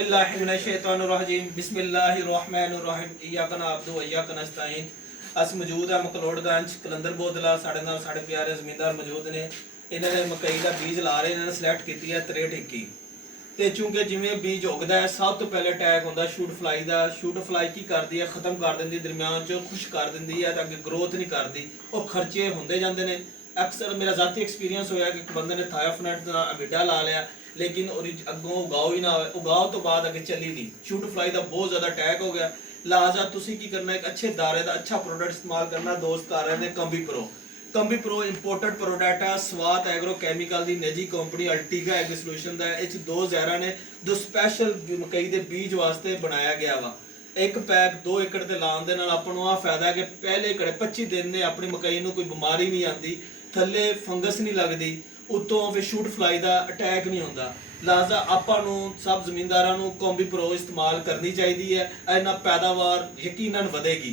बिस्मिल्लाहिर्रहमानिर्रहीम बिस्मिल्लाहिर्रहमानिर्रहीम इय्याका नअब्दु व इय्याका नस्तईन। अस मौजूद है मकलोडगंज कलंदर बोदला। साढ़े नाल साढ़े प्यारे जमींदार मौजूद ने। इन्होंने मकई का बीज ला रहे, इन्होंने सिलेक्ट की है 6321 ਤੇ ਚूंकि ਜਿਵੇਂ ਬੀਜ ਉਗਦਾ ਹੈ ਸਭ ਤੋਂ ਪਹਿਲੇ ਅਟੈਕ ਹੁੰਦਾ ਸ਼ੂਟ ਫਲਾਈ ਦਾ। ਸ਼ੂਟ ਫਲਾਈ ਕੀ ਕਰਦੀ ਹੈ, ਖਤਮ ਕਰ ਦਿੰਦੀ, ਦਰਮਿਆਨ ਚ ਖੁਸ਼ ਕਰ ਦਿੰਦੀ ਹੈ, ਤਾਂ ਅੱਗੇ ਗਰੋਥ ਨਹੀਂ ਕਰਦੀ, ਉਹ ਖਰਚੇ ਹੁੰਦੇ ਜਾਂਦੇ ਨੇ। ਅਕਸਰ ਮੇਰਾ ਜ਼ਾਤੀ ਐਕਸਪੀਰੀਅੰਸ ਹੋਇਆ ਕਿ ਇੱਕ ਬੰਦੇ ਨੇ ਥਾਇਓਫਨੈਟ ਦਾ ਅਗਿੱਡਾ ਲਾ ਲਿਆ लेकिन अगों उगाओ ही ना हो, उगाओ तो बाद अगे चली नहीं, शूट फ्लाई का बहुत ज़्यादा अटैक हो गया। लिहाजा तुसी की करना, एक अच्छे दारे का अच्छा प्रोडक्ट इस्तेमाल करना। दोस्त कर रहे हैं कंबी प्रो इंपोर्टेड प्रोडक्ट है। स्वात एग्रो कैमिकल की निजी कंपनी अल्टीगा एग्री सोल्यूशन का इस दो जहरा ने जो स्पैशल मकई के बीज वास्ते बनाया गया वा। एक पैक 2 एकड़ के लाने के नाल आपां नूं आ फायदा है कि पहले घड़े 25 दिन ने अपनी मकई नूं कोई बीमारी नहीं आती, थल्ले फंगस नहीं लगती, उतों फिर शूट फ्लाई का अटैक नहीं होता। लिहाजा आपां नूं सब जमींदारां नूं कॉम्बी प्रो इस्तेमाल करनी चाहिए है। इन्हां पैदावार यकीनन वधेगी।